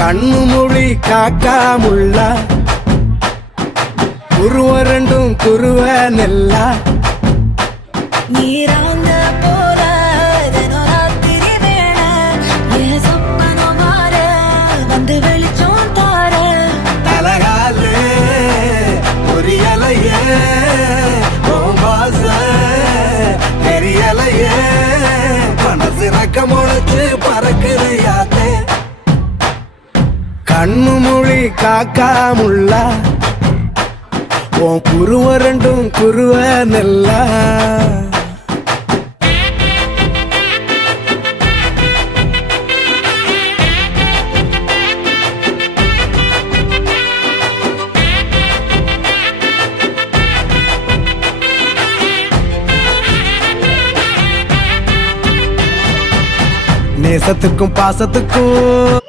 கண்ணு மொழி காக்காமுள்ள குருவ ரெண்டும் குருவ நெல்லா நீராங்க போல தினராத்திரி வேண என் சொப்பனம் மாற வந்து வெளிச்சம் தார தலகாலே பொரியலையே ஓம்பாச தெரியலையே மனசு ரக்க முளைச்சு பறக்குறியாத்தே கண்ணு மொழி காக்காமுள்ள உன் குருவ ரெண்டும் குருவ நெல்லா நேசத்துக்கும் பாசத்துக்கும்